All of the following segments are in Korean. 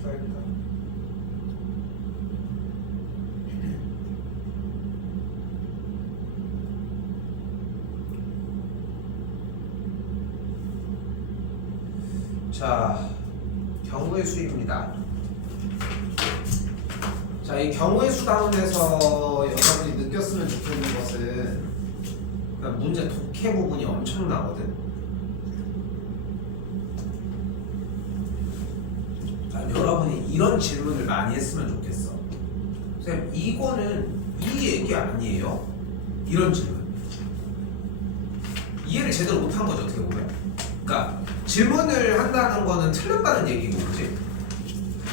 봅시다 일단. 자, 경우의 수입니다. 자, 이 경우의 수 가운데서 여러분이 느꼈으면 좋겠는 것은 그러니까 문제 독해 부분이 엄청나거든. 자, 여러분이 이런 질문을 많이 했으면 좋겠어. 선생님, 이거는 이 얘기 아니에요? 이런 질문. 이해를 제대로 못한 거죠, 어떻게 보면. 그러니까 질문을 한다는 거는 틀렸다는 얘기고, 그치?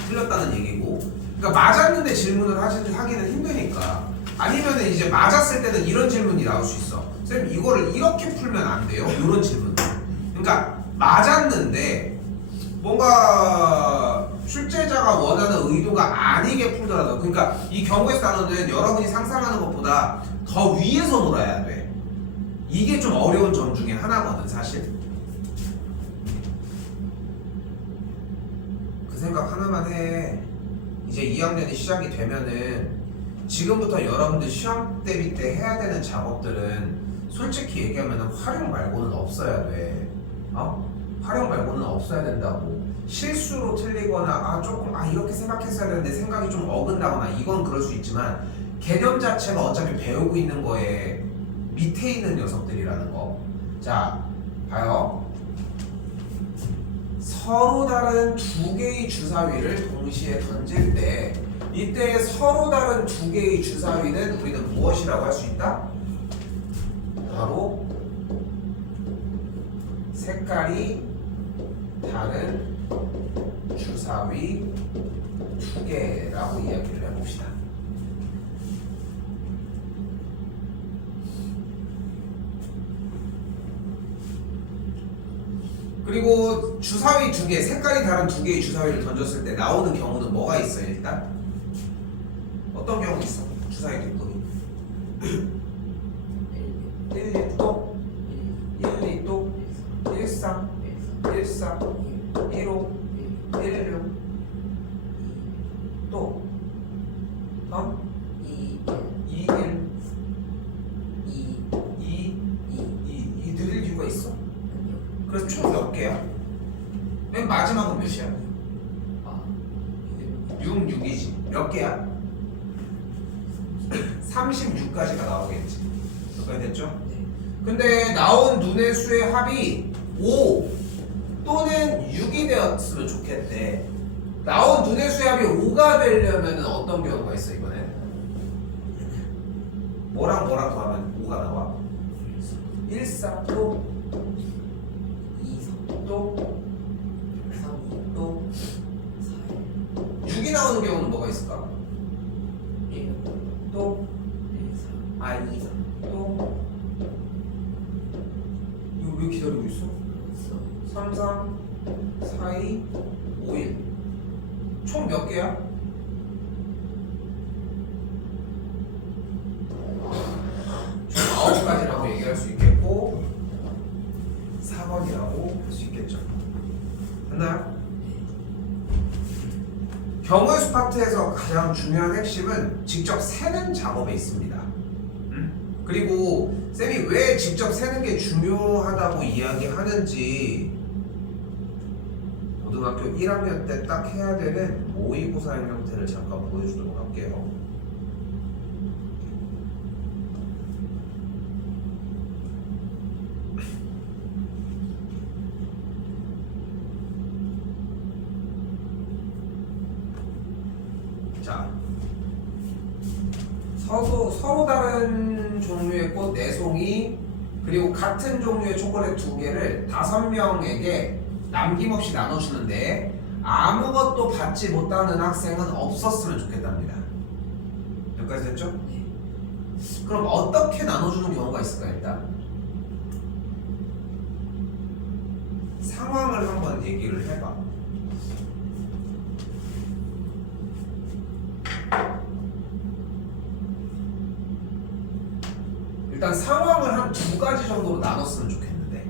틀렸다는 얘기고. 그러니까 맞았는데 질문을 하기는 힘드니까. 아니면 이제 맞았을 때는 이런 질문이 나올 수 있어. 선생님, 이거를 이렇게 풀면 안 돼요? 이런 질문. 그러니까 맞았는데 뭔가 출제자가 원하는 의도가 아니게 풀더라도, 그러니까 이 경우의 단어는 여러분이 상상하는 것보다 더 위에서 놀아야 돼. 이게 좀 어려운 점 중에 하나거든, 사실. 그 생각 하나만 해. 이제 2학년이 시작이 되면은 지금부터 여러분들 시험 대비 때 해야 되는 작업들은 솔직히 얘기하면 활용 말고는 없어야 돼. 활용 말고는 없어야 된다고. 실수로 틀리거나 조금 이렇게 생각했어야 되는데 생각이 좀 어긋나거나 이건 그럴 수 있지만 개념 자체가 어차피 배우고 있는 거에 밑에 있는 녀석들이라는 거. 자, 봐요. 서로 다른 두 개의 주사위를 동시에 던질 때 이때 서로 다른 두 개의 주사위는 우리는 무엇이라고 할 수 있다? 바로 색깔이 다른 주사위 두 개라고 이야기를 해봅시다. 그리고 주사위 두 개, 색깔이 다른 두 개의 주사위를 던졌을 때 나오는 경우는 뭐가 있어요, 일단? 어떤 경우 있어? 주사위 뒷부분이 1, 2, 또 1, 2, 또 1, 3, 1, 4, 1, 5, 1, 6 또 2, 2, 1 2 느릴 이유가 있어? 그래서 총 몇 개야? 맨 마지막은 몇이야? 6, 6이지. 몇 개야? 36까지가 나오겠지. 여기까지 됐죠? 근데 나온 눈의 수의 합이 5 또는 6이 되었으면 좋겠대. 나온 눈의 수의 합이 5가 되려면 어떤 경우가 있어, 이번엔? 뭐랑 뭐랑 더하면 5가 나와? 1, 4, 또 2, 3, 또 3, 또 4, 6이 나오는 경우는 뭐가 있을까? 1, 또 2, 3, 또 이거 왜 기다리고 있어? 3, 3, 4, 2, 5, 1 총 몇 개야? 총 9가지라고 얘기할 수 있겠고 4번이라고 할 수 있겠죠. 됐나요? 경우의 수 파트에서 가장 중요한 핵심은 직접 세는 작업에 있습니다. 그리고 쌤이 왜 직접 세는 게 중요하다고 이야기하는지 고등학교 1학년 때 딱 해야 되는 모의고사형 형태를 잠깐 보여주도록 할게요. 자, 서로 다른 종류의 꽃 4송이 그리고 같은 종류의 초콜릿 2개를 5명에게 남김없이 나눠주는데 아무것도 받지 못하는 학생은 없었으면 좋겠답니다. 여기까지 됐죠? 네. 그럼 어떻게 나눠주는 경우가 있을까? 일단 상황을 한번 얘기를 해봐. 일단 상황을 한 2가지 정도로 나눴으면 좋겠는데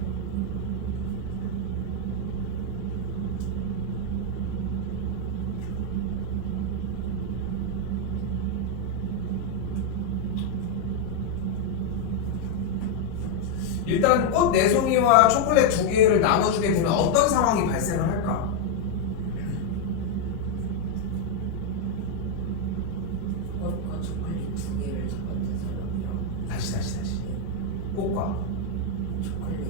일단 꽃 4송이와 초콜릿 2개를 나눠주게 되면 어떤 상황이 발생을 할까? 꽃과 초콜릿 2개를 첫 번째 사람이랑 다시 꽃과 초콜릿을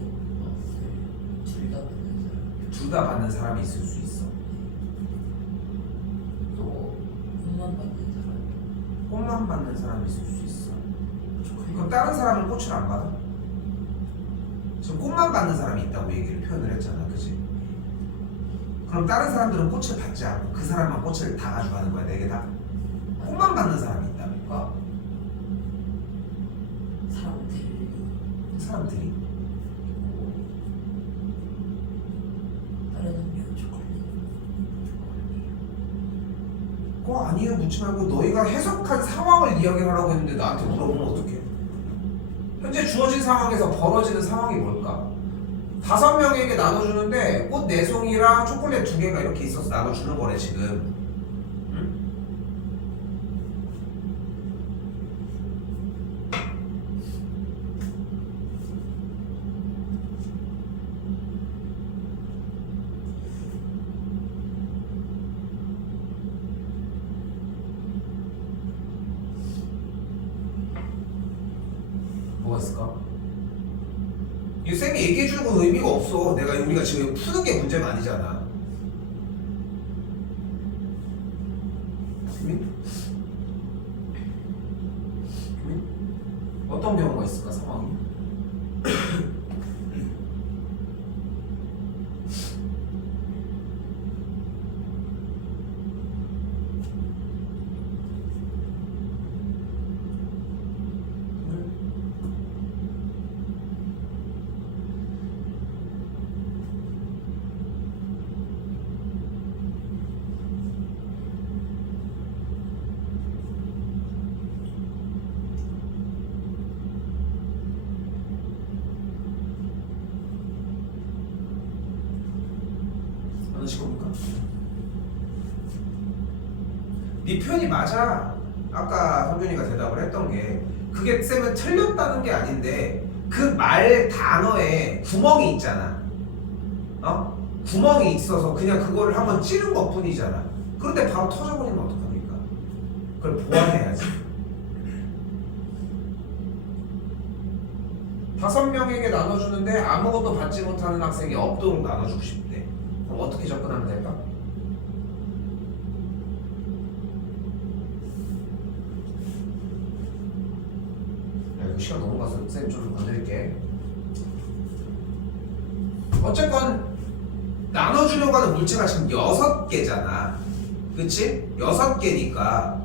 둘 다 받는 사람. 둘 다 받는 사람이 있을 수 있어. 또 꽃만 받는 사람. 꽃만 받는 사람이 있을 수 있어. 초콜릿. 그럼 다른 사람은 꽃을 안 받아? 지금 꽃만 받는 사람이 있다고 얘기를 표현을 했잖아, 그치? 그럼 다른 사람들은 꽃을 받지 않고 그 사람만 꽃을 다 가져가는 거야, 4개 다? 꽃만 받는 사람이 있다니까? 사람들이 다른 한 명 초콜릿. 그거 아니에요 묻지 말고 너희가 해석한 상황을 이야기하라고 했는데 나한테 물어보면 어떡해? 현재 주어진 상황에서 벌어지는 상황이 뭘까? 5명에게 나눠주는데 꽃 4송이랑 초콜릿 2개가 이렇게 있어서 나눠주는 거래 지금. 응? 뭐가 있을까? 이 쌤이 얘기해주는 건 의미가 없어. 우리가 지금 푸는 게 문제가 아니잖아. 어떤 경우가 있을까 상황이? 어느 겁니까? 네 표현이 맞아. 아까 성준이가 대답을 했던 게 그게 쌤은 틀렸다는 게 아닌데 그 말 단어에 구멍이 있잖아. 구멍이 있어서 그냥 그거를 한번 찌른 것 뿐이잖아. 그런데 바로 터져버리면 어떡합니까? 그걸 보완해야지. 5명에게 나눠주는데 아무것도 받지 못하는 학생이 없도록 나눠주고 싶대. 그럼 어떻게 접근하면 될까? 이거 시간 넘어가서 쌤 좀 건드릴게. 어쨌건 나눠주려고 하는 물체가 지금 6개잖아. 그치? 6개니까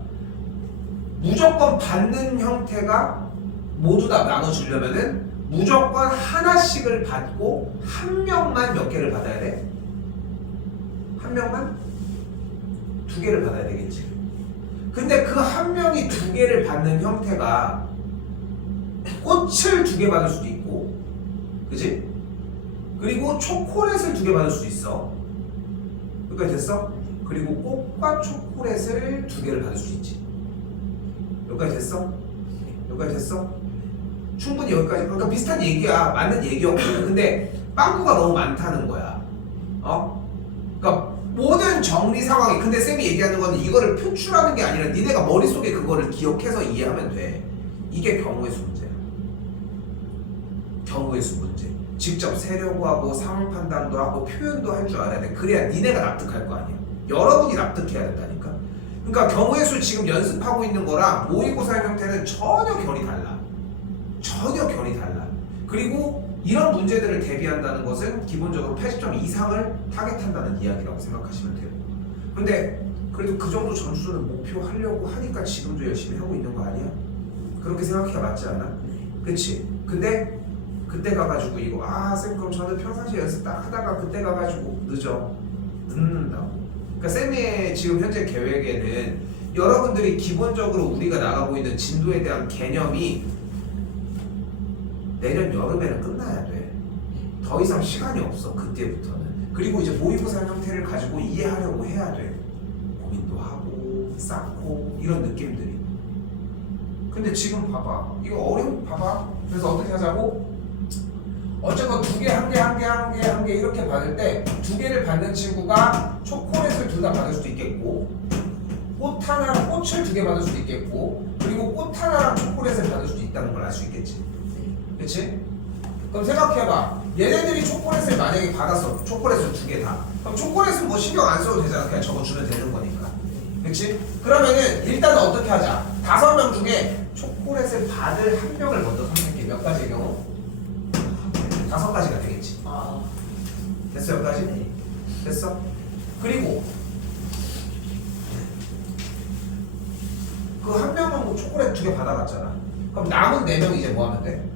무조건 받는 형태가 모두 다 나눠주려면은 무조건 하나씩을 받고 한 명만 몇 개를 받아야 돼? 한 명만 2개를 받아야 되겠지. 근데 그 한 명이 2개를 받는 형태가 꽃을 2개 받을 수도 있고, 그치? 그리고 초콜릿을 2개 받을 수도 있어. 여기까지 됐어? 그리고 꽃과 초콜릿을 2개를 받을 수 있지. 여기까지 됐어? 여기까지 됐어? 충분히 여기까지. 그러니까 비슷한 얘기야. 맞는 얘기였거든. 근데 빵꾸가 너무 많다는 거야. 그러니까 모든 정리 상황이, 근데 쌤이 얘기하는 거는 이거를 표출하는 게 아니라 니네가 머릿속에 그거를 기억해서 이해하면 돼. 이게 경우의 수 문제야. 경우의 수 문제. 직접 세려고 하고 상황 판단도 하고 표현도 할 줄 알아야 돼. 그래야 니네가 납득할 거 아니야. 여러분이 납득해야 된다니까. 그러니까 경우의 수 지금 연습하고 있는 거랑 모의고사 형태는 전혀 결이 달라. 전혀 결이 달라. 그리고 이런 문제들을 대비한다는 것은 기본적으로 80점 이상을 타겟한다는 이야기라고 생각하시면 돼요. 근데 그래도 그 정도 점수는 목표하려고 하니까 지금도 열심히 하고 있는 거 아니야? 그렇게 생각해야 맞지 않아? 그치? 근데 그때 가가지고 이거 쌤 그럼 저는 평상시에 연습 딱 하다가 그때 가가지고 늦는다고. 그러니까 쌤의 지금 현재 계획에는 여러분들이 기본적으로 우리가 나가고 있는 진도에 대한 개념이 내년 여름에는 끝나야 돼. 더 이상 시간이 없어 그때부터는. 그리고 이제 모의고사 형태를 가지고 이해하려고 해야 돼. 고민도 하고 쌓고 이런 느낌들이. 근데 지금 봐봐, 이거 어려운. 봐봐. 그래서 어떻게 하자고? 어쨌건 두 개, 한 개, 한 개, 한 개, 한 개 이렇게 받을 때 두 개를 받는 친구가 초콜릿을 둘 다 받을 수도 있겠고 꽃 하나랑 꽃을 두 개 받을 수도 있겠고 그리고 꽃 하나랑 초콜릿을 받을 수도 있다는 걸 알 수 있겠지. 그치? 그럼 생각해봐. 얘네들이 초콜릿을 만약에 받았어. 초콜릿을 두 개 다. 그럼 초콜릿은 뭐 신경 안 써도 되잖아. 그냥 적어주면 되는 거니까. 그치? 그러면은 일단은 어떻게 하자. 5명 중에 초콜릿을 받을 한 명을 먼저 선택해. 몇 가지의 경우? 5가지가 되겠지. 아, 됐어? 여기까지? 됐어? 그리고 그 한 명은 뭐 초콜릿 두 개 받아갔잖아. 그럼 남은 4명이 이제 뭐 하면 돼?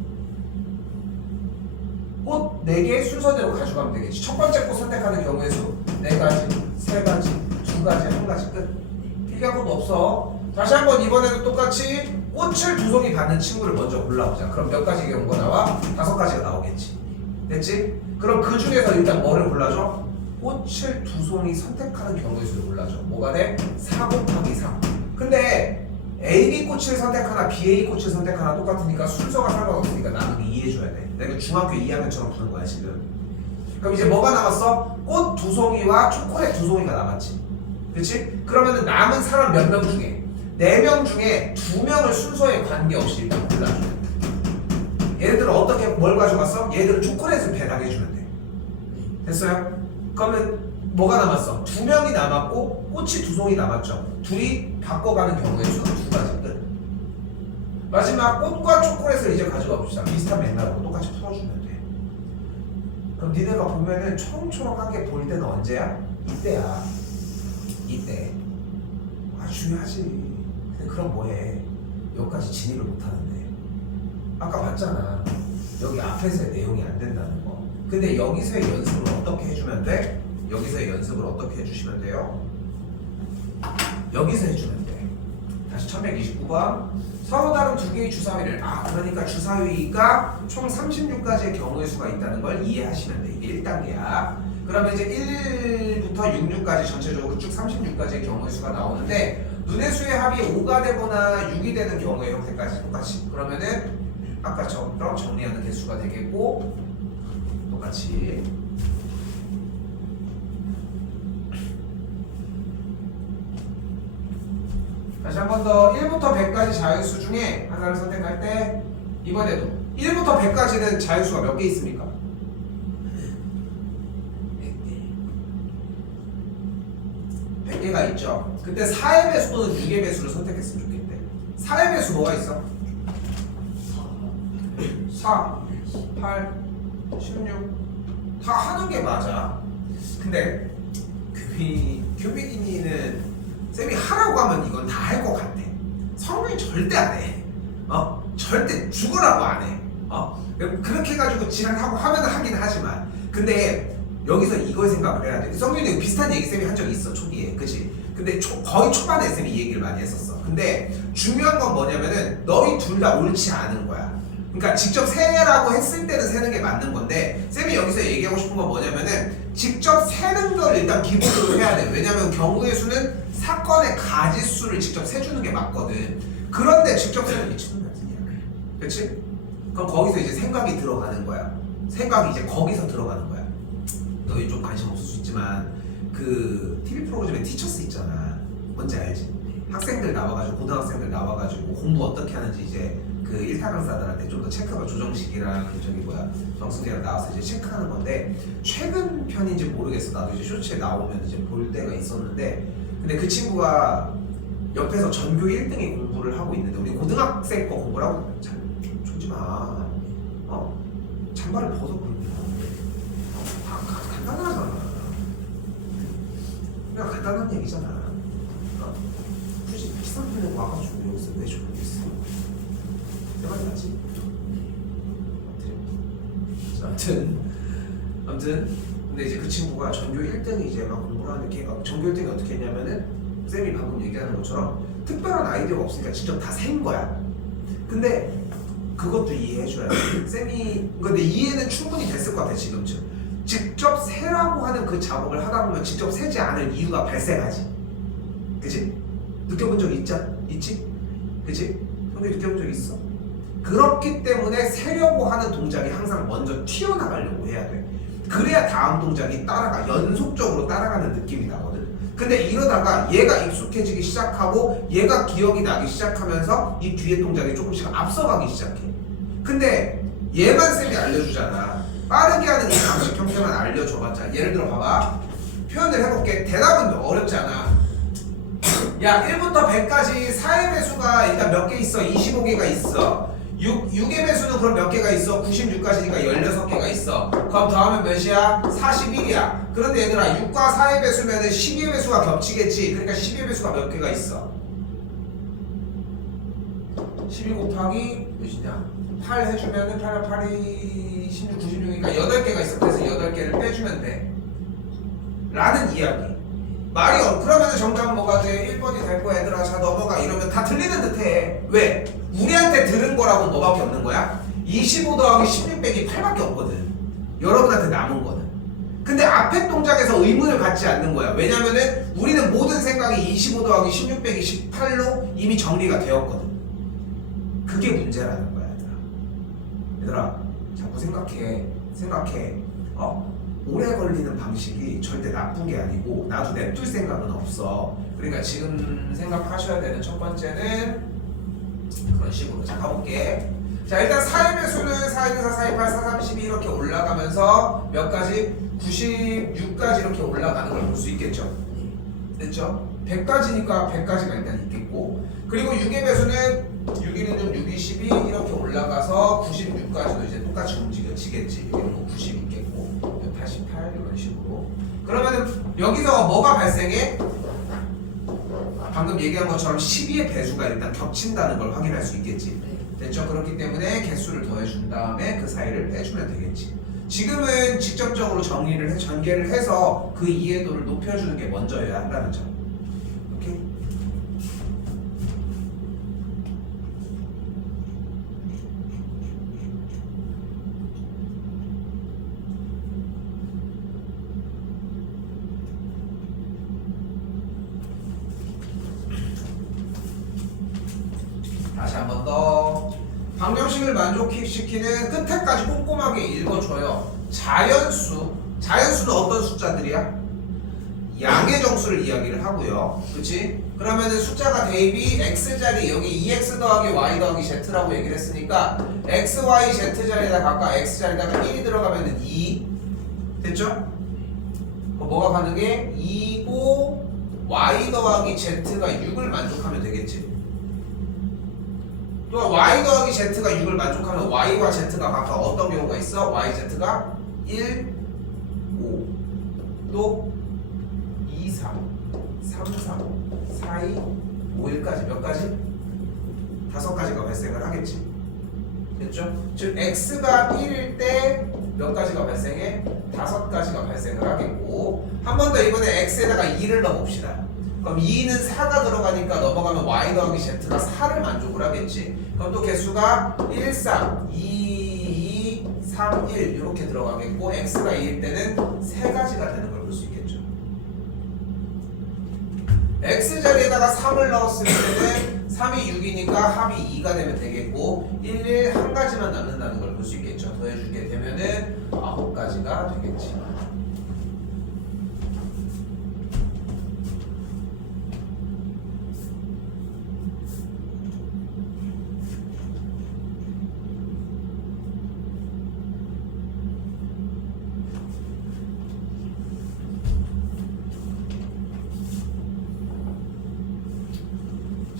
꽃 4개 순서대로 가져가면 되겠지. 첫 번째 꽃 선택하는 경우의 수 4가지, 3가지, 2가지, 1가지 끝. 필기한 것도 없어. 다시 한번 이번에도 똑같이 꽃을 2송이 받는 친구를 먼저 골라보자. 그럼 몇 가지 경우가 나와? 5가지가 나오겠지. 됐지? 그럼 그 중에서 일단 뭐를 골라줘? 꽃을 2송이 선택하는 경우의 수를 골라줘. 뭐가 돼? 4 곱하기 3. 근데 AB 꽃을 선택하나 BA 꽃을 선택하나 똑같으니까 순서가 상관없으니까 나는 이해해줘야 돼. 내가 중학교 2학년처럼 푸는 거야 지금. 그럼 이제 뭐가 남았어? 꽃 2송이와 초콜릿 2송이가 남았지. 그치? 그러면은 남은 사람 몇 명 중에 4명 중에 2명을 순서에 관계없이 일단 골라줘. 얘네들은 어떻게 뭘 가져갔어? 얘들은 초콜릿을 배달해주면 돼. 됐어요? 그러면 뭐가 남았어? 2명이 남았고 꽃이 2송이 남았죠. 둘이 바꿔가는 경우의 수 2가지 끝. 마지막 꽃과 초콜릿을 이제 가져가 봅시다. 비슷한 맥락으로 똑같이 풀어주면 돼. 그럼 니네가 보면은 초롱초롱하게 보일 때는 언제야? 이때야. 이때. 아 중요하지. 근데 그럼 뭐해? 여기까지 진입을 못하는데. 아까 봤잖아. 여기 앞에서의 내용이 안 된다는 거. 근데 여기서의 연습을 어떻게 해주면 돼? 여기서의 연습을 어떻게 해주시면 돼요? 여기서 해주면 돼. 다시 1129번. 서로 다른 두 개의 주사위를 그러니까 주사위가 총 36가지의 경우의 수가 있다는 걸 이해하시면 돼. 이게 1단계야. 그러면 이제 1부터 66까지 전체적으로 쭉 36가지의 경우의 수가 나오는데 눈의 수의 합이 5가 되거나 6이 되는 경우의 형태까지 똑같이. 그러면은 아까처럼 정리하는 개수가 되겠고 똑같이. 다시 한 번 더 1부터 100까지 자유수 중에 하나를 선택할 때 이번에도 1부터 100까지는 자유수가 몇 개 있습니까? 100개가 있죠. 그때 4의 배수 또는 6의 배수를 선택했으면 좋겠대. 4의 배수 뭐가 있어? 4, 8, 16 다 하는 게 맞아. 근데 규민이는 쌤이 하라고 하면 이건 다 할 것 같아. 성민이 절대 안 해. 절대 죽으라고 안 해. 그렇게 해가지고 지랄하고 하면은 하긴 하지만 근데 여기서 이걸 생각을 해야 돼. 성민이 비슷한 얘기 쌤이 한 적이 있어 초기에. 그치? 근데 거의 초반에 쌤이 이 얘기를 많이 했었어. 근데 중요한 건 뭐냐면은 너희 둘 다 옳지 않은 거야. 그러니까 직접 세라고 했을 때는 세는 게 맞는 건데 쌤이 여기서 얘기하고 싶은 건 뭐냐면은 직접 세는 걸 일단 기본으로 해야 돼. 왜냐면 경우의 수는 사건의 가지수를 직접 세주는 게 맞거든. 그런데 직접 세는 미치는 거야. 그치? 그럼 거기서 이제 생각이 들어가는 거야. 생각이 이제 거기서 들어가는 거야. 너희 좀 관심 없을 수 있지만 그 TV 프로그램에 티처스 있잖아. 뭔지 알지? 학생들 나와가지고 고등학생들 나와가지고 공부 어떻게 하는지 이제 그 1타 강사들한테 좀 더 체크하고 조정식이랑 정승재랑 나와서 이제 체크하는 건데 최근 편인지 모르겠어. 나도 이제 쇼츠에 나오면 이제 볼 때가 있었는데 근데 그 친구가 옆에서 전교 1등이 공부를 하고 있는데 우리 고등학생 거 공부를 하고 조지 마. 잠바를 벗어 그러냐. 간단하잖아. 그냥 간단한 얘기잖아. 굳이 비싼 편에 와가지고 여기서 왜 저러겠어? 내 말이 맞지? 아무튼 근데 이제 그 친구가 전교 1등이 이제 막 공부를 하는데 전교 1등이 어떻게 했냐면은 쌤이 방금 얘기하는 것처럼 특별한 아이디어가 없으니까 직접 다 센 거야. 근데 그것도 이해해줘야 돼. 쌤이 근데 이해는 충분히 됐을 것 같아 지금쯤. 직접 세라고 하는 그 작업을 하다 보면 직접 세지 않을 이유가 발생하지. 그치? 느껴본 적 있지? 그치? 형님 느껴본 적 있어? 그렇기 때문에 세려고 하는 동작이 항상 먼저 튀어나가려고 해야 돼. 그래야 다음 동작이 따라가, 연속적으로 따라가는 느낌이 나거든. 근데 이러다가 얘가 익숙해지기 시작하고 얘가 기억이 나기 시작하면서 이 뒤에 동작이 조금씩 앞서가기 시작해. 근데 얘만 쌤이 알려주잖아. 빠르게 하는 이 방식 형태만 알려줘봤자, 예를 들어 봐봐, 표현을 해볼게. 대답은 어렵지 않아. 야, 1부터 100까지 4의 배수가 일단 몇 개 있어? 25개가 있어. 6의 배수는 그럼 몇 개가 있어? 96까지니까 16개가 있어. 그럼 더하면 몇이야? 41이야. 그런데 얘들아, 6과 4의 배수면은 12의 배수가 겹치겠지. 그러니까 12의 배수가 몇 개가 있어? 12 곱하기 몇이냐? 8 해주면은 8은 8이 16, 96이니까 8개가 있어. 그래서 8개를 빼주면 돼. 라는 이야기. 말이 그러면 정답은 뭐가 돼? 1번이 될 거야. 얘들아, 자 넘어가. 이러면 다 들리는 듯해. 왜? 우리한테 들은 거라고 뭐밖에 없는 거야? 25 더하기 16 빼기 8밖에 없거든. 여러분한테 남은 거는. 근데 앞에 동작에서 의문을 갖지 않는 거야. 왜냐면은 우리는 모든 생각이 25 더하기 16 빼기 18로 이미 정리가 되었거든. 그게 문제라는 거야, 얘들아. 얘들아, 자꾸 생각해. 오래 걸리는 방식이 절대 나쁜 게 아니고 나도 냅둘 생각은 없어. 그러니까 지금 생각하셔야 되는 첫 번째는 그런 식으로. 자, 가볼게. 자, 일단 4의 배수는 4, 2, 4, 4, 2, 8, 4, 32 이렇게 올라가면서 몇 가지? 96까지 이렇게 올라가는 걸 볼 수 있겠죠. 됐죠? 100까지니까 100까지가 일단 있겠고, 그리고 6의 배수는 6, 1은 6, 2, 12 이렇게 올라가서 96까지도 이제 똑같이 움직여지겠지. 여기는 90 있겠고 88 이런 식으로. 그러면은 여기서 뭐가 발생해? 방금 얘기한 것처럼 12의 배수가 일단 겹친다는 걸 확인할 수 있겠지. 됐죠? 그렇기 때문에 개수를 더해준 다음에 그 사이를 빼주면 되겠지. 지금은 직접적으로 전개를 해서 그 이해도를 높여주는 게 먼저여야 한다는 점. 오케이? 다시 한 번 더. 방정식을 만족시키는 끝에까지 꼼꼼하게 읽어줘요. 자연수는 어떤 숫자들이야? 양의 정수를 이야기를 하고요. 그치? 그러면은 숫자가 대입이 x자리, 여기 2x 더하기 y 더하기 z라고 얘기를 했으니까 x, y, z 자리에다 각각 x 자리에다가 1이 들어가면은 2. 됐죠? 뭐가 가능해? 2고 y 더하기 z가 6을 만족하면 되겠지. 또 y 더하기 z가 6을 만족하면 y와 z가 각각 어떤 경우가 있어? y, z가 1, 5, 또 2, 3, 3, 3, 4, 2, 5, 1까지 몇 가지? 5가지가 발생을 하겠지. 됐죠? 즉 x가 1일 때 몇 가지가 발생해? 5가지가 발생을 하겠고, 한 번 더 이번에 x에다가 2를 넣어봅시다. 그럼 2는 4가 들어가니까 넘어가면 y 더하기 z가 4를 만족을 하겠지. 그럼 또 개수가 1, 3, 2, 2, 3, 1 이렇게 들어가겠고, x가 2일 때는 3가지가 되는 걸 볼 수 있겠죠. x 자리에다가 3을 넣었을 때는 3이 6이니까 합이 2가 되면 되겠고, 1, 1 한 가지만 남는다는 걸 볼 수 있겠죠. 더해주게 되면은 9가지가 되겠지.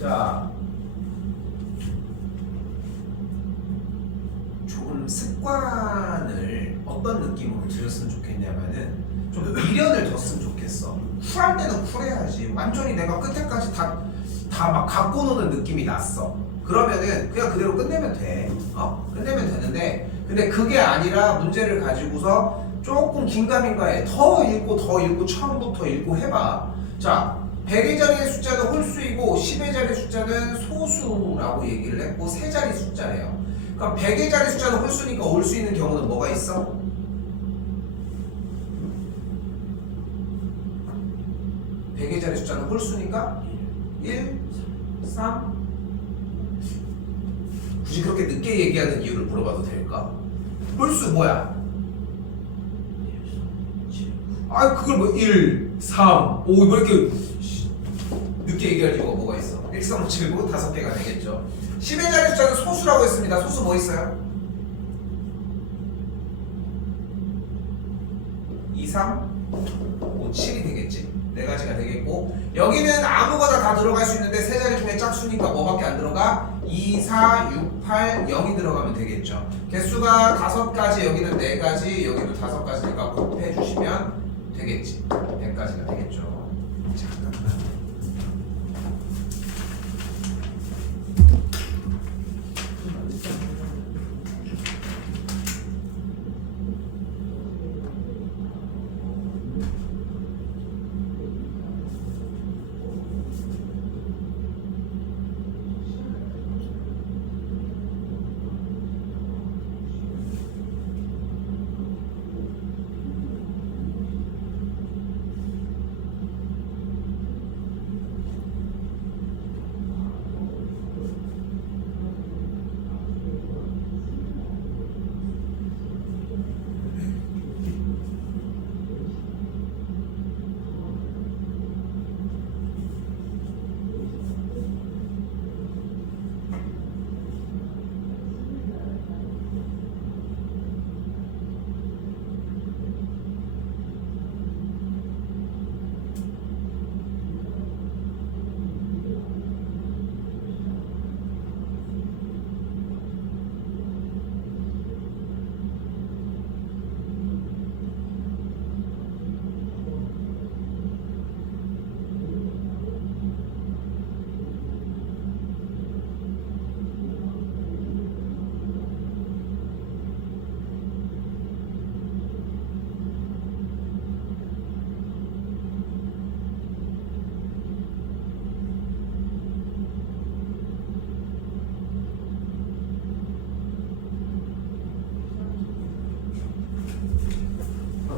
자, 조금 습관을 어떤 느낌으로 들였으면 좋겠냐면은 좀 미련을 뒀으면 좋겠어. 쿨할 때는 쿨해야지. 완전히 내가 끝에까지 다 막 갖고 노는 느낌이 났어. 그러면은 그냥 그대로 끝내면 돼. 끝내면 되는데, 근데 그게 아니라 문제를 가지고서 조금 긴가민가해. 더 읽고 처음부터 읽고 해봐. 자, 100의 자리의 숫자는 홀수이고 10의 자리의 숫자는 소수라고 얘기를 했고, 세 자리 숫자래요. 그럼 100의 자리 숫자는 홀수니까 올 수 있는 경우는 뭐가 있어? 100의 자리 숫자는 홀수니까 1, 3, 굳이 그렇게 늦게 얘기하는 이유를 물어봐도 될까? 홀수 뭐야? 아 그걸 뭐 1, 3, 5 뭐 이렇게 늦게 얘기할 이유가 뭐가 있어? 1, 3, 5, 7, 9 5개가 되겠죠. 10의 자리 숫자는 소수라고 했습니다. 소수 뭐 있어요? 2, 3, 5, 7이 되겠지. 네 가지가 되겠고 여기는 아무거나 다 들어갈 수 있는데 세 자리 중에 짝수니까 뭐밖에 안 들어가? 2, 4, 6, 8, 0이 들어가면 되겠죠. 개수가 5가지, 여기는 4가지, 여기도 5가지니까 곱해주시면 되겠지. 100가지가 되겠죠. 잠깐만.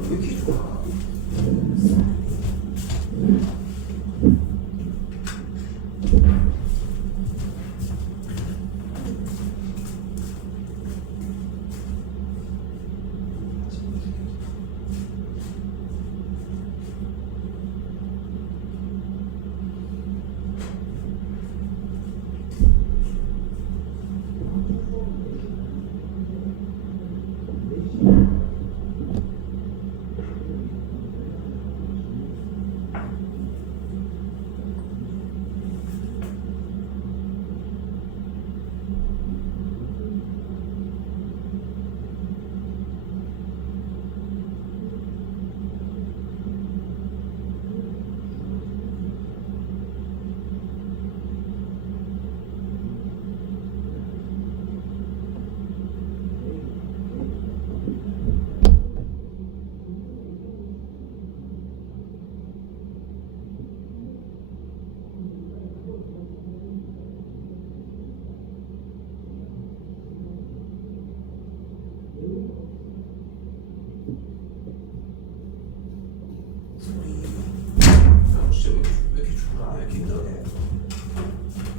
왜 이렇게 좋아? 진짜 왜 이렇게 죽으라? 왜 이렇게 힘들어해?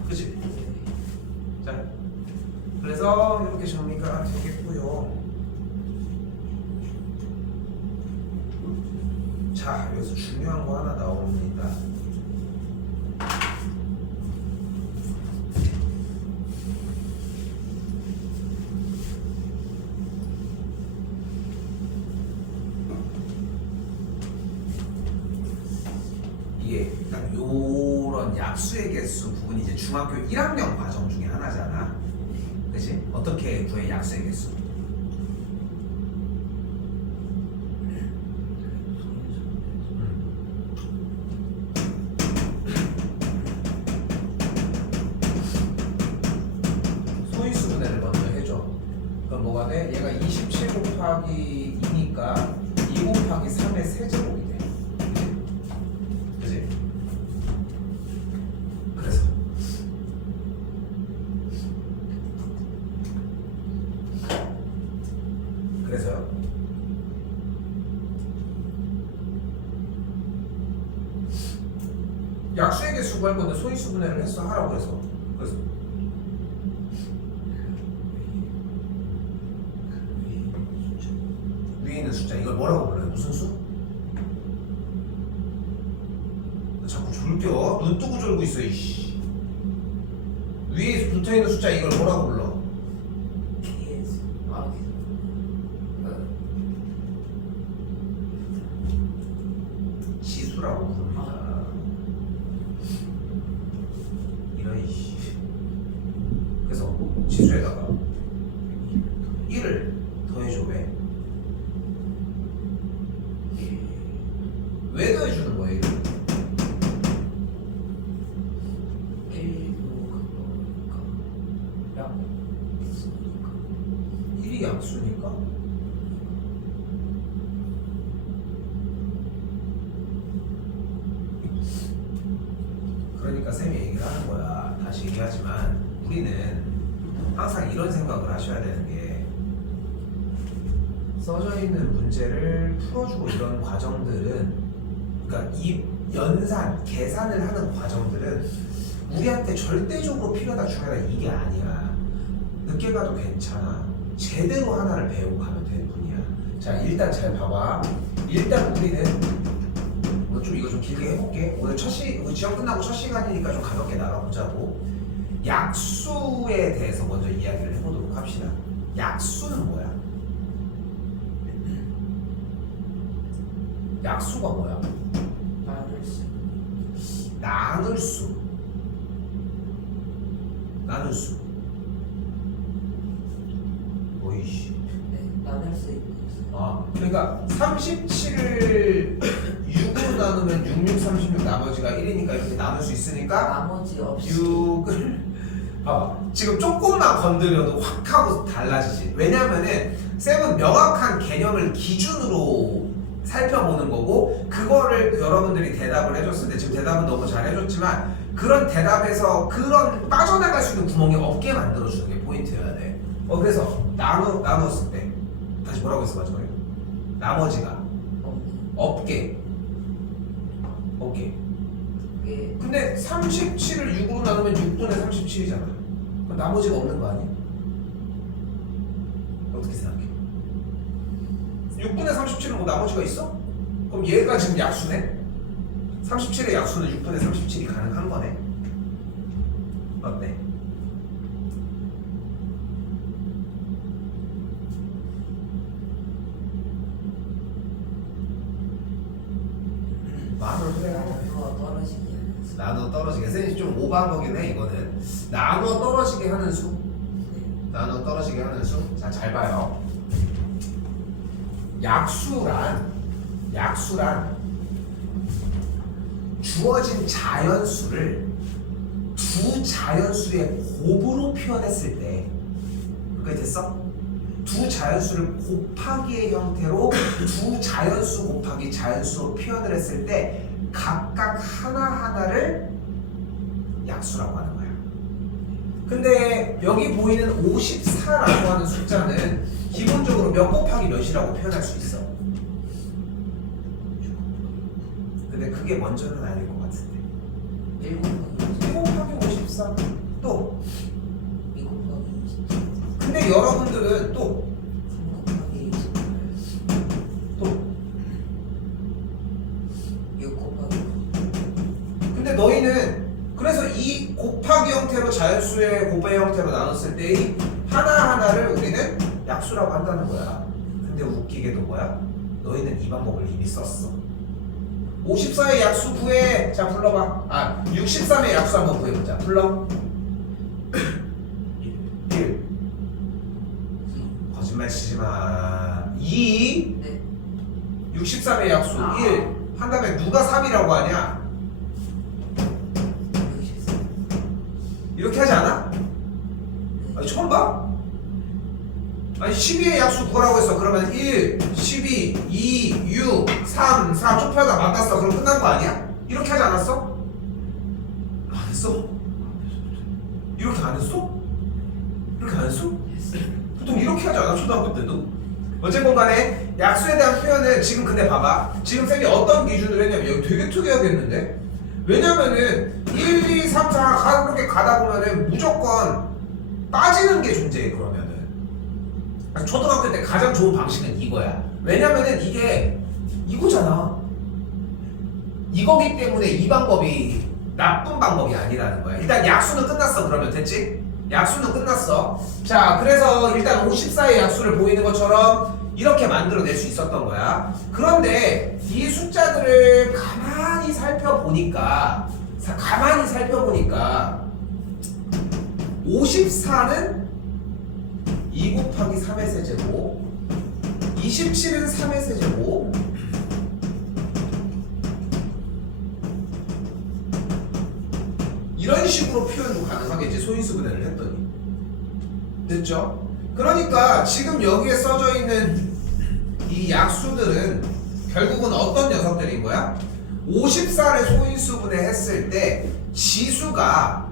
그치? 자, 그래서 이렇게 정리가 되겠고요. 자, 여기서 중요한 거 하나 나옵니다. 이게 딱 요런 약수의 개수 부분이 이제 중학교 1학년 과정 중에 하나잖아. 그치? 어떻게 구해 약수의 개수? 소인수분해를 먼저 해줘. 그럼 뭐가 돼? 얘가 27 곱하기 2니까 2 곱하기 3의 세제곱이 돼. 그치? 그래서 그래서요. 약수의 개수 구할 건데 소인수분해를 했어 하라고 해서. 그래서 있는 숫자 이걸 뭐라고 불러요? 무슨 수? 자꾸 졸겨. 눈 뜨고 졸고 있어 이씨. 위에 붙어 있는 숫자 이걸 뭐라고 불러? 계수. 지수라고 부릅니다. 이런 이씨. 그래서 지수에다가 1을 더해줘. 왜 더해주는 거예요? 1을? 1도 그거니까 양 있으니까 1이 양수니까? 그러니까 쌤이 얘기를 하는 거야. 다시 얘기하지만 우리는 항상 이런 생각을 하셔야 되는 게 써져 있는 문제를 풀어주고 이런 과정들은, 그러니까 이 연산, 계산을 하는 과정들은 우리한테 절대적으로 필요하다 중요하다 이게 아니야. 늦게 가도 괜찮아. 제대로 하나를 배우고 가면 되는 분이야. 자, 일단 잘 봐봐. 일단 우리는 오늘 좀 이거 좀 길게 해볼게. 오늘 시험 끝나고 첫 시간이니까 좀 가볍게 나가보자고. 약수에 대해서 먼저 이야기를 해보도록 합시다. 약수는 뭐야? 약수가 뭐야? 나눌 수. 나눌 수. 나눌 수. 뭐이씨. 네, 나눌 수 있는 수. 아, 그러니까 37을 6으로 나누면 6, 6, 36 나머지가 1이니까 이렇게 나눌 수 있으니까 나머지 없이 6을 봐봐. 지금 조금만 건드려도 확 하고 달라지지. 왜냐면은 쌤은 명확한 개념을 기준으로 살펴보는 거고, 그거를 여러분들이 대답을 해줬을 때, 지금 대답은 너무 잘 해줬지만 그런 대답에서 그런 빠져나갈 수 있는 구멍이 없게 만들어주는 게 포인트여야 돼. 그래서 나눴을 때 다시 뭐라고 했어 마지막에? 나머지가 없는 없게. 게 근데 37을 6으로 나누면 6분의 37이잖아. 그럼 나머지가 없는 거 아니야? 어떻게 생각해? 6분의 37은 뭐 나머지가 있어? 그럼 얘가 지금 약수네? 37의 약수는 6분의 37이 가능한 거네? 어때? 마음을 후회하자. 나누어 떨어지기 하는 수. 나눠 떨어지게. 쌤이 좀 오버한 거긴 해 이거는. 나눠 떨어지게 하는 수. 네. 나눠 떨어지게 하는 수. 자, 잘 봐요. 약수란 주어진 자연수를 두 자연수의 곱으로 표현했을 때, 그게 됐어? 두 자연수를 곱하기의 형태로 두 자연수 곱하기 자연수로 표현을 했을 때 각각 하나하나를 약수라고 하는 거야. 근데 여기 보이는 54라고 하는 숫자는 기본적으로 몇 곱하기 몇이라고 표현할 수 있어. 근데 그게 먼저는 아닐 것 같은데. 1 곱하기 1 곱하기 54. 또 2 곱하기 24. 근데 여러분들은 또 3 곱하기 28. 또 6 곱하기 근데 너희는 그래서 이 곱하기 형태로 자연수의 곱의 형태로 나눴을 때 이 하나하나를 우리는 약수라고 한다는 거야. 근데 웃기게도 뭐야? 너희는 이 방법을 이미 썼어. 54의 약수 구해. 자, 불러봐. 63의 약수 한번 구해보자. 불러. 1. 거짓말 치지 마. 2. 네. 63의 약수 1. 한 다음에 누가 3이라고 하냐? 64. 이렇게 하지 않아? 아니, 처음 봐? 아니 12의 약수 구하라고 했어. 그러면 1, 12, 2, 6, 3, 4 좁혀다 만났어. 그럼 끝난 거 아니야? 이렇게 하지 않았어? 안 했어? 이렇게 안 했어? 이렇게 안 했어? 보통 이렇게 하지 않아? 초등학교 때도. 어쨌건 간에 약수에 대한 표현을 지금 근데 봐봐. 지금 쌤이 어떤 기준으로 했냐면 여기 되게 특이하겠는데? 왜냐면은 1, 2, 3, 4 그렇게 가다 보면은 무조건 빠지는 게 존재해. 그러면은 초등학교 때 가장 좋은 방식은 이거야. 왜냐면은 이게 이거잖아. 이거기 때문에 이 방법이 나쁜 방법이 아니라는 거야. 일단 약수는 끝났어. 그러면 됐지? 약수는 끝났어. 자, 그래서 일단 54의 약수를 보이는 것처럼 이렇게 만들어낼 수 있었던 거야. 그런데 이 숫자들을 가만히 살펴보니까 54는 2 곱하기 3의 세제곱, 27은 3의 세제곱, 이런 식으로 표현도 가능하겠지. 소인수분해를 했더니. 됐죠? 그러니까 지금 여기에 써져 있는 이 약수들은 결국은 어떤 녀석들인 거야? 54를 소인수분해 했을 때 지수가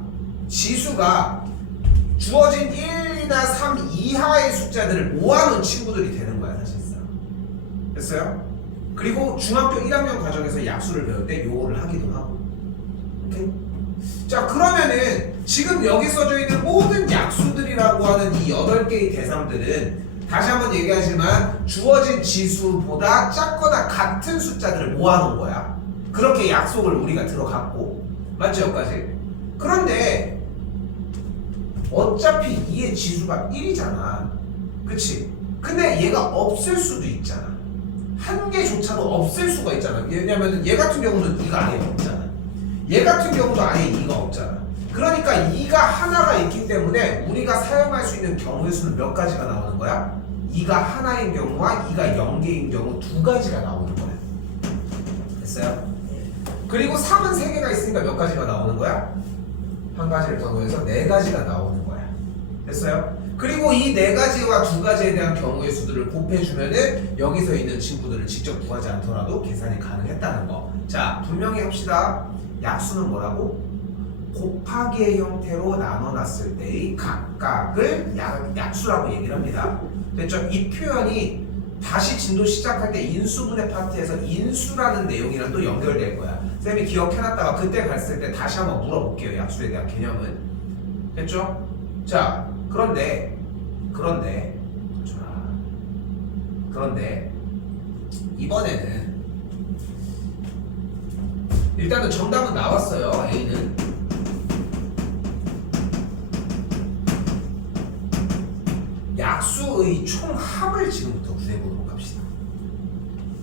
주어진 1이나 3 이하의 숫자들을 모아놓은 친구들이 되는 거야, 사실상. 됐어요? 그리고 중학교 1학년 과정에서 약수를 배울 때 요거를 하기도 하고. 오케이? 자, 그러면은 지금 여기 써져 있는 모든 약수들이라고 하는 이 8개의 대상들은 다시 한번 얘기하지만 주어진 지수보다 작거나 같은 숫자들을 모아놓은 거야. 그렇게 약속을 우리가 들어갔고, 맞죠? 여기까지? 그런데 어차피 2의 지수가 1이잖아. 그치? 근데 얘가 없을 수도 있잖아. 한 개조차도 없을 수가 있잖아. 왜냐면은 얘 같은 경우는 2가 아예 없잖아. 얘 같은 경우도 아예 2가 없잖아. 그러니까 2가 하나가 있기 때문에 우리가 사용할 수 있는 경우의 수는 몇 가지가 나오는 거야? 2가 하나인 경우와 2가 0개인 경우 2가지가 나오는 거야. 됐어요? 그리고 3은 3개가 있으니까 몇 가지가 나오는 거야? 한 가지를 더 더해서 4가지가 나오는 거야. 됐어요? 그리고 이 4가지와 2가지에 대한 경우의 수들을 곱해주면은 여기서 있는 친구들을 직접 구하지 않더라도 계산이 가능했다는 거. 자, 분명히 합시다. 약수는 뭐라고? 곱하기의 형태로 나눠놨을 때의 각각을 약수라고 얘기를 합니다. 됐죠? 이 표현이 다시 진도 시작할 때 인수분해 파트에서 인수라는 내용이랑 또 연결될 거야. 쌤이 기억해놨다가 그때 갔을 때 다시 한번 물어볼게요. 약수에 대한 개념은. 됐죠? 자, 그런데 이번에는 일단은 정답은 나왔어요. A는 약수의 총합을 지금부터 구해보도록 합시다.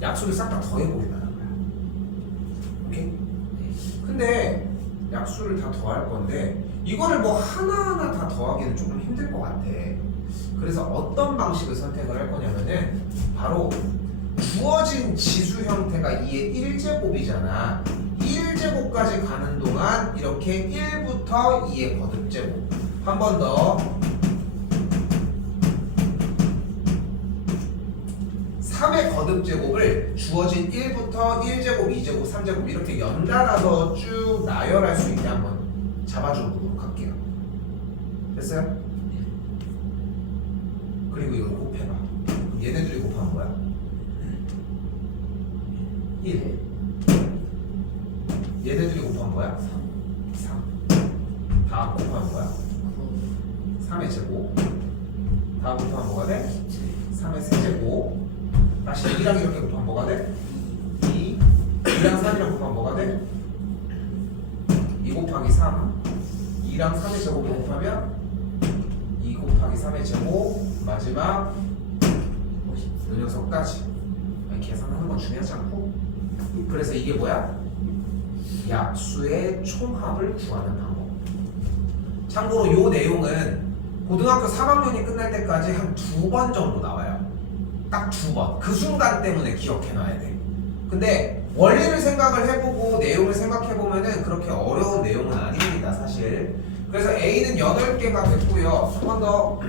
약수를 싹 다 더해보기만 한 거야. 오케이? 근데 약수를 다 더할 건데 이거를 뭐 하나하나 다 더하기는 조금 힘들 것 같아. 그래서 어떤 방식을 선택을 할 거냐면은 바로 주어진 지수 형태가 2의 1제곱이잖아. 1제곱까지 가는 동안 이렇게 1부터 2의 거듭제곱. 한 번 더. 3의 거듭제곱을 주어진 1부터 1제곱, 2제곱, 3제곱 이렇게 연달아서 쭉 나열할 수 있게 한번 잡아줘 보도록 할게요. 됐어요? 그리고 이걸 곱해봐. 얘네들이 곱하면 뭐야? 1. 얘네들이 곱하면 뭐야? 3. 다 곱하면 뭐야? 3의 제곱. 다 곱하면 뭐가 돼? 3의 세제곱. 다시 2랑 이렇게 곱하면 뭐가 돼? 2. 2랑 3이랑 곱하면 뭐가 돼? 2 곱하기 3. 2랑 3의 제곱을 곱하면 2 곱하기 3의 제곱. 마지막 이 녀석까지. 계산하는 건 중요하지 않고. 그래서 이게 뭐야? 약수의 총합을 구하는 방법. 참고로 이 내용은 고등학교 3학년이 끝날 때까지 한 2번 정도 나와요. 딱 2번. 그 순간 때문에 기억해놔야 돼. 근데 원리를 생각을 해보고 내용을 생각해보면은 그렇게 어려운 내용은 아닙니다, 사실. 그래서 A는 8개가 됐고요. 한 번 더.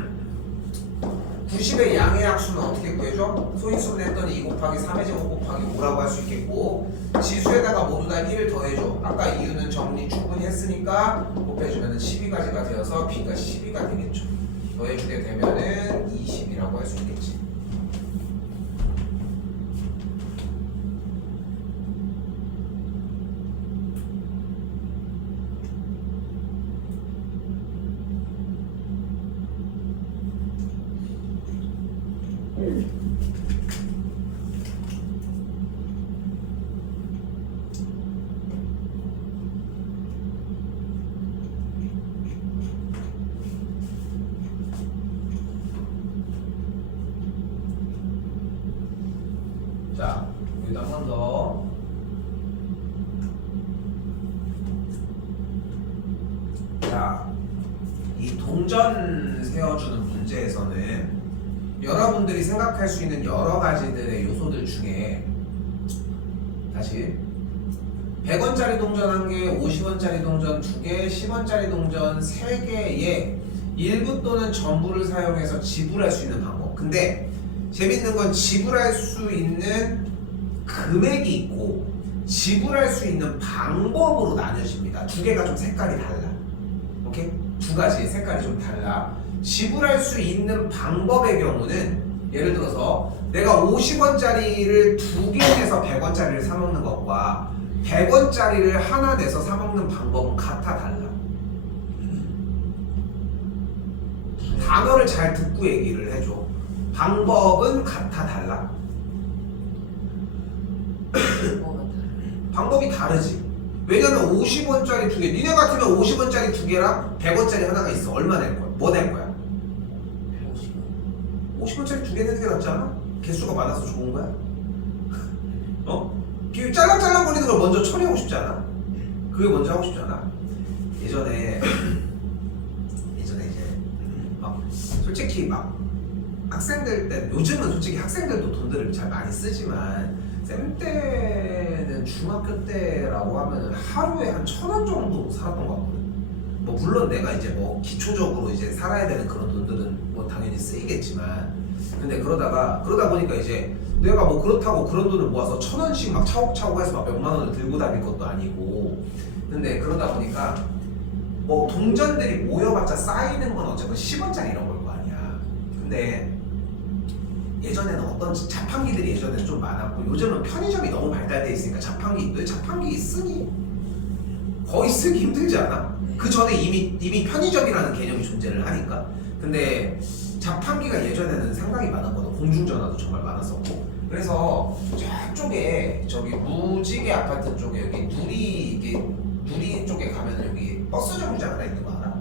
90의 양의 약수는 어떻게 구해줘? 소인수분 했더니 2 곱하기 3의 제곱 곱하기 5라고 할 수 있겠고, 지수에다가 모두 다 1을 더해줘. 아까 이유는 정리 충분히 했으니까 곱해주면 12가지가 되어서 B가 12가 되겠죠. 더해주게 되면은 20이라고 할 수 있겠지. 자, 이 동전 세워주는 문제에서는 여러분들이 생각할 수 있는 여러 가지들의 요소들 중에 다시 100원짜리 동전 1개, 50원짜리 동전 2개, 10원짜리 동전 3개의 일부 또는 전부를 사용해서 지불할 수 있는 방법. 근데 재밌는 건 지불할 수 있는 금액이 있고 지불할 수 있는 방법으로 나뉘어집니다. 두 개가 좀 색깔이 달라. 오케이? 두 가지의 색깔이 좀 달라. 지불할 수 있는 방법의 경우는 예를 들어서 내가 50원짜리를 2개 내서 100원짜리를 사 먹는 것과 100원짜리를 하나 내서 사 먹는 방법은 같아 달라. 단어를 잘 듣고 얘기를 해줘. 방법은 같아 달라. 방법이 다르지. 왜냐면 50원짜리 2개, 니네 같으면 50원짜리 2개랑 100원짜리 하나가 있어. 얼마 낼 거야? 뭐 낼 거야? 50원짜리 2개 내는 게 낫지 않아? 개수가 많아서 좋은 거야? 어? 짤랑짤랑거리는 걸 먼저 처리하고 싶지 않아? 그게 먼저 하고 싶지 않아? 예전에 이제 막 솔직히 막 학생들 때, 요즘은 솔직히 학생들도 돈들을 잘 많이 쓰지만 쌤 때는 중학교 때라고 하면 하루에 한 1,000원 정도 살았던 것 같거든. 뭐 물론 내가 이제 뭐 기초적으로 이제 살아야 되는 그런 돈들은 뭐 당연히 쓰이겠지만, 근데 그러다 보니까 이제 내가 뭐 그렇다고 그런 돈을 모아서 1,000원씩 막 차곡차곡 해서 막 몇만 원을 들고 다닐 것도 아니고, 근데 그러다 보니까 뭐 동전들이 모여봤자 쌓이는 건 어쨌든 10원짜리 이런 걸 거 아니야. 근데 예전에는 어떤 자판기들이 예전에는 좀 많았고, 요즘은 편의점이 너무 발달돼 있으니까 자판기 쓰니 거의 쓰기 힘들지 않아? 그 전에 이미 편의점이라는 개념이 존재를 하니까. 근데 자판기가 예전에는 상당히 많았거든. 공중전화도 정말 많았었고. 그래서 저쪽에 저기 무지개 아파트 쪽에 여기 누리 쪽에 가면은 여기 버스 정류장 하나 있는 거 알아?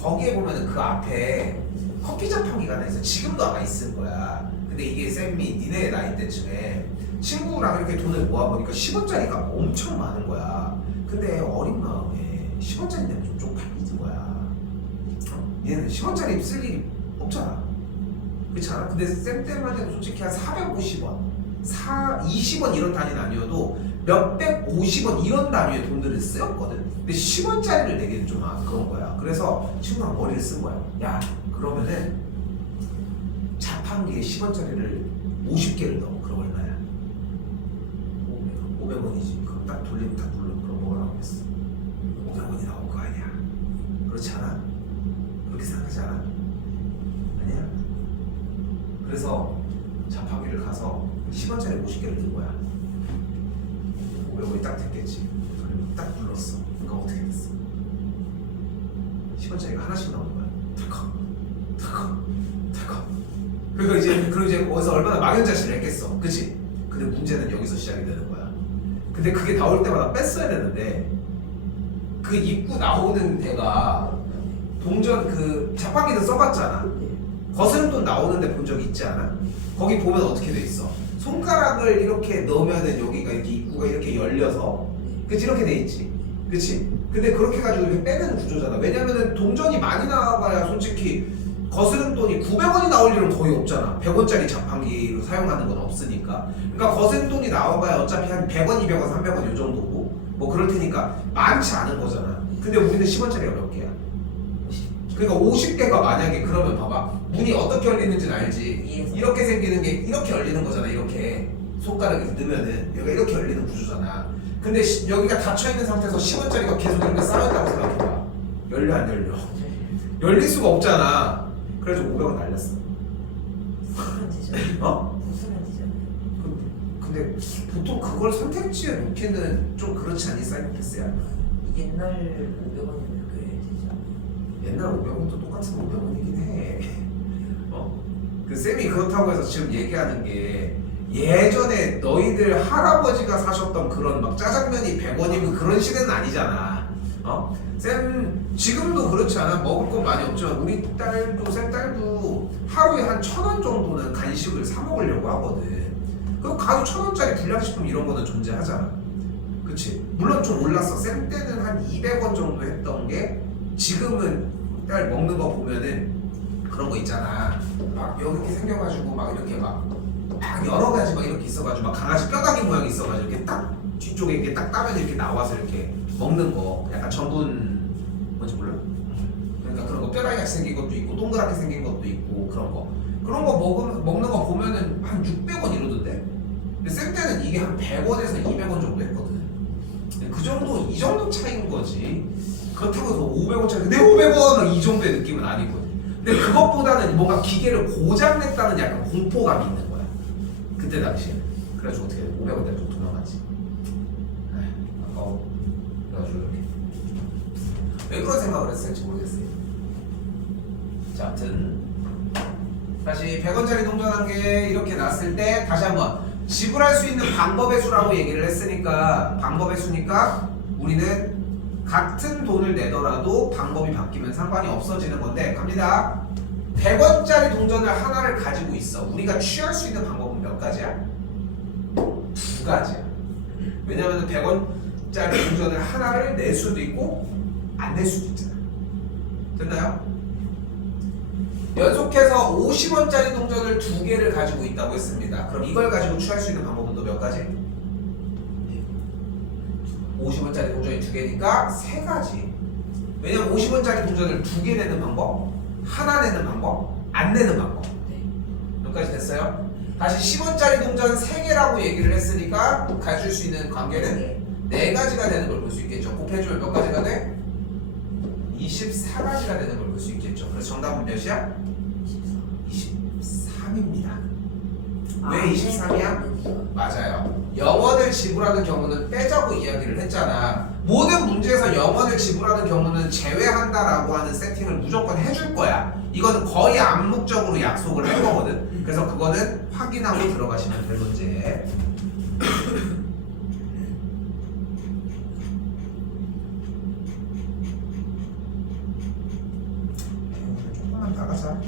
거기에 보면은 그 앞에 커피 자판기가 하나 있어. 지금도 아마 있을 거야. 근데 이게 쌤이 니네 나이 때쯤에 친구랑 이렇게 돈을 모아보니까 10원짜리가 엄청 많은 거야. 근데 어린 마음에 10원짜리 내면 좀 쪽팔리는 거야. 얘는 10원짜리 쓸 일이 없잖아. 그렇지 않아? 근데 쌤 때만 해도 솔직히 한 450원, 20원 이런 단위는 아니어도 몇백 50원 이런 단위의 돈들을 쓰였거든. 근데 10원짜리를 내기는 좀 그런 거야. 그래서 친구랑 머리를 쓴 거야. 야, 그러면은 자판기에 10원짜리를 50개를 넣어. 그럼 얼마야? 500원이지. 그럼 딱 돌리면 딱 눌러. 그럼 뭐가 나오겠어? 500원이 나올 거 아니야. 그렇지 않아? 그렇게 생각하지 않아? 아니야. 그래서 자판기를 가서 10원짜리 50개를 넣은 거야. 500원이 딱 됐겠지. 그리고 딱 눌렀어. 그러니까 어떻게 됐어? 10원짜리가 하나씩 나오는 거야. 덜컥. 그러니까 이제 거기서 얼마나 막연자실을 했겠어. 그치? 근데 문제는 여기서 시작이 되는 거야. 근데 그게 나올 때마다 뺐어야 되는데, 그 입구 나오는 데가 동전 그 자판기는 써봤잖아. 거스름돈 나오는데 본 적이 있지 않아? 거기 보면 어떻게 돼 있어? 손가락을 이렇게 넣으면은 여기가 이렇게 입구가 이렇게 열려서, 그치? 이렇게 돼 있지. 그치? 근데 그렇게 해가지고 이렇게 빼는 구조잖아. 왜냐면은 동전이 많이 나와봐야 솔직히 거스름돈이 900원이 나올 일은 거의 없잖아. 100원짜리 자판기로 사용하는 건 없으니까. 그러니까 거스름돈이 나와봐야 어차피 한 100원, 200원, 300원 요 정도고 뭐 그럴 테니까 많지 않은 거잖아. 근데 우리는 10원짜리가 몇 개야? 그러니까 50개가 만약에, 그러면 봐봐, 문이 어떻게 열리는지는 알지? 이렇게 생기는 게 이렇게 열리는 거잖아. 이렇게 손가락을 넣으면은 여기가 이렇게 열리는 구조잖아. 근데 여기가 닫혀있는 상태에서 10원짜리가 계속 이렇게 쌓였다고 생각해봐. 열려 안 열려? 열릴 수가 없잖아. 그래서 500원 날렸어. 어? 근데 보통 그걸 선택지에 놓기는 좀 그렇지 않니? 사이코패스야? 옛날 500원이면 꽤 되지 않아요? 옛날 500원도 똑같은 500원이긴 해. 그 쌤이 그렇다고 해서 지금 얘기하는 게, 예전에 너희들 할아버지가 사셨던 그런 막 짜장면이 100원이고 그런 시대는 아니잖아. 쌤 지금도 그렇지 않아? 먹을 건 많이 없지만 우리 딸도, 쌤 딸도 하루에 한 1,000원 정도는 간식을 사 먹으려고 하거든. 그럼 가도 1,000원짜리 불량식품 이런 거는 존재하잖아. 그치? 물론 좀 올랐어. 쌤 때는 한 200원 정도 했던 게 지금은 딸 먹는 거 보면은 그런 거 있잖아. 막 이렇게 생겨가지고 막 이렇게 막 여러 가지 막 이렇게 있어가지고 막 강아지 뼈다귀 모양이 있어가지고 이렇게 딱 뒤쪽에 이렇게 딱 따면 이렇게 나와서 이렇게 먹는 거 약간 전분 뭔지 몰라? 그러니까 그런 거 뼈다귀 같이 생긴 것도 있고 동그랗게 생긴 것도 있고 그런 거 먹는 거 보면은 한 600원 이러던데. 근데 쌤 때는 이게 한 100원에서 200원 정도 했거든. 그 정도 이 정도 차이인 거지. 그렇다고 해서 500원짜리 내 500원 이 정도의 느낌은 아니거든. 근데 그것보다는 뭔가 기계를 고장냈다는 약간 공포감이 있는 거야. 그때 당시에. 그래가지고 어떻게 500원 내고 도망갔지. 아까워. 그래가지고 이렇게. 왜 그런 생각을 했을지 모르겠어요. 자, 아무튼 다시 100원짜리 동전한 게 이렇게 났을 때 다시 한번 지불할 수 있는 방법의 수라고 얘기를 했으니까 방법의 수니까 우리는 같은 돈을 내더라도 방법이 바뀌면 상관이 없어지는 건데 갑니다. 100원짜리 동전을 하나를 가지고 있어. 우리가 취할 수 있는 방법은 몇 가지야? 두 가지야. 왜냐면 100원짜리 동전을 하나를 낼 수도 있고 안 낼 수도 있잖아. 됐나요? 연속해서 50원짜리 동전을 두 개를 가지고 있다고 했습니다. 그럼 이걸 가지고 취할 수 있는 방법은 또 몇 가지? 50원짜리 동전이 두 개니까 세 가지. 왜냐면 50원짜리 동전을 두 개 내는 방법, 하나 내는 방법, 안 내는 방법. 몇 가지 됐어요? 다시 10원짜리 동전 세 개라고 얘기를 했으니까 가질 수 있는 관계는 네 가지가 되는 걸 볼 수 있겠죠. 곱해주면 몇 가지가 돼? 24가지가 되는 걸 볼 수 있겠죠. 그래서 정답은 몇이야? 23입니다. 왜 23이야? 맞아요. 영원을 지불하는 경우는 빼자고 이야기를 했잖아. 모든 문제에서 영원을 지불하는 경우는 제외한다라고 하는 세팅을 무조건 해줄 거야. 이거는 거의 암묵적으로 약속을 할 거거든. 그래서 그거는 확인하고 들어가시면 될 문제. 조금만 나가자.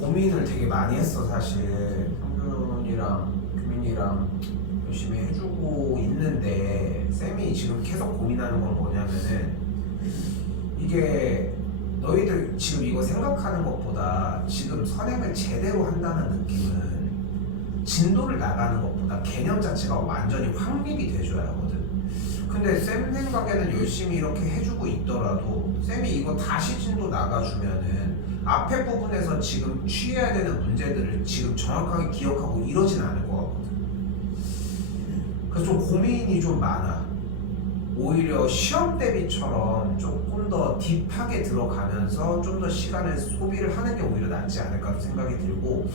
고민을 되게 많이 했어. 사실 성균이랑 규민이랑 열심히 해주고 있는데 쌤이 지금 계속 고민하는 건 뭐냐면은 이게 너희들 지금 이거 생각하는 것보다 지금 선행을 제대로 한다는 느낌은 진도를 나가는 것보다 개념 자체가 완전히 확립이 돼줘야 하거든. 근데 쌤 생각에는 열심히 이렇게 해주고 있더라도 쌤이 이거 다시 진도 나가주면은 앞에 부분에서 지금 취해야 되는 문제들을 지금 정확하게 기억하고 이러진 않을 것 같거든. 그래서 좀 고민이 좀 많아. 오히려 시험 대비처럼 조금 더 딥하게 들어가면서 좀 더 시간을 소비를 하는 게 오히려 낫지 않을까 생각이 들고,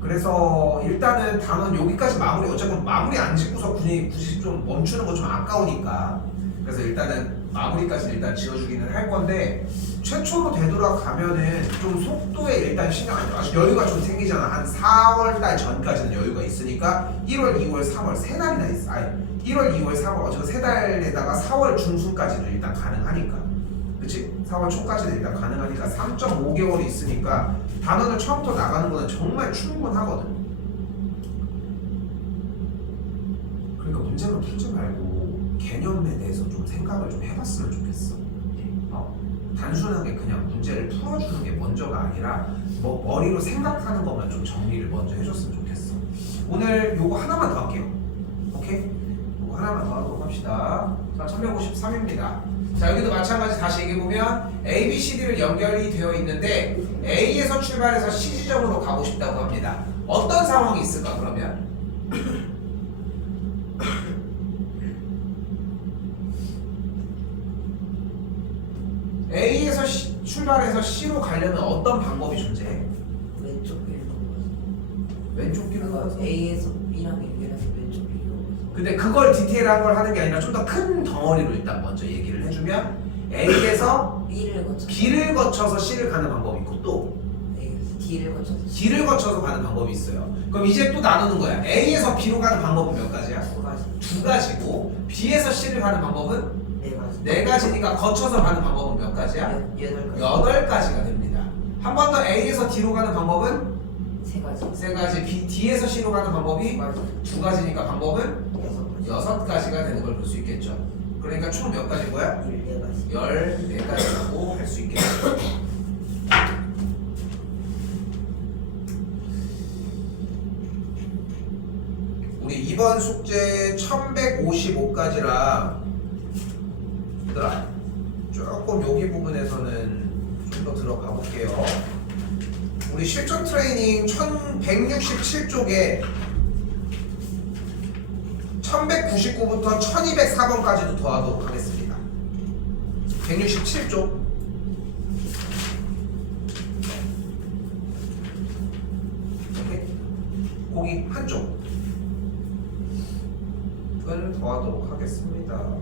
그래서 일단은 단원 여기까지 마무리, 어차피 마무리 안 짓고서 굳이 좀 멈추는 거 좀 아까우니까 그래서 일단은 마무리까지 일단 지어주기는 할 건데, 최초로 되돌아가면은 좀 속도에 일단 신경 안 써. 아직 여유가 좀 생기잖아. 한 4월달 전까지는 여유가 있으니까 1월, 2월, 3월 세 달이나 있어. 아니 1월, 2월, 3월 어제가 세 달에다가 4월 중순까지도 일단 가능하니까, 그치? 4월 초까지는 일단 가능하니까 3.5개월이 있으니까 단원을 처음부터 나가는 거는 정말 충분하거든. 그러니까 문제만 풀지 말고 개념에 대해서 좀 생각을 좀 해봤으면 좋겠어. 단순하게 그냥 문제를 풀어주는 게 먼저가 아니라 뭐 머리로 생각하는 것만 좀 정리를 먼저 해줬으면 좋겠어. 오늘 요거 하나만 더 할게요. 오케이? 요거 하나만 더 하도록 합시다. 자, 1153입니다. 자, 여기도 마찬가지 다시 얘기해보면 A, B, C, D를 연결이 되어 있는데 A에서 출발해서 C 지점으로 가고 싶다고 합니다. 어떤 상황이 있을까 그러면? A에서 출발해서 C로 가려면 어떤 방법이 존재해? 왼쪽 길로 왼쪽 길로 가서 A에서 B랑 연결해서 왼쪽 길로 근데 그걸 디테일한 걸 하는 게 아니라 좀 더 큰 덩어리로 일단 먼저 얘기를 해주면 A에서 B를 거쳐서 C를 가는 방법이 있고 또 A에서 D를 거쳐서 가는 방법이 있어요. 그럼 이제 또 나누는 거야. A에서 B로 가는 방법은 몇 가지야? 두 가지고 B에서 C를 가는 방법은 네 가지니까 거쳐서 가는 방법은 몇 가지야? 8가지가 됩니다. 한 번 더 A에서 D로 가는 방법은 세 가지. 세 가지 뒤에서 신호 가는 방법이 맞아. 두 가지니까 방법은 6가지. 6가지가 되는 걸 볼 수 있겠죠. 그러니까 총 몇 가지인 거야? 14가지. 14가지라고 할 수 있겠죠. 우리 이번 숙제 1155까지라 얘들아 조금 여기 부분에서는 좀 더 들어가 볼게요. 우리 실전 트레이닝 1167쪽에 1199부터 1204번까지도 더하도록 하겠습니다. 167쪽 이렇게 거기 한쪽은 더하도록 하겠습니다.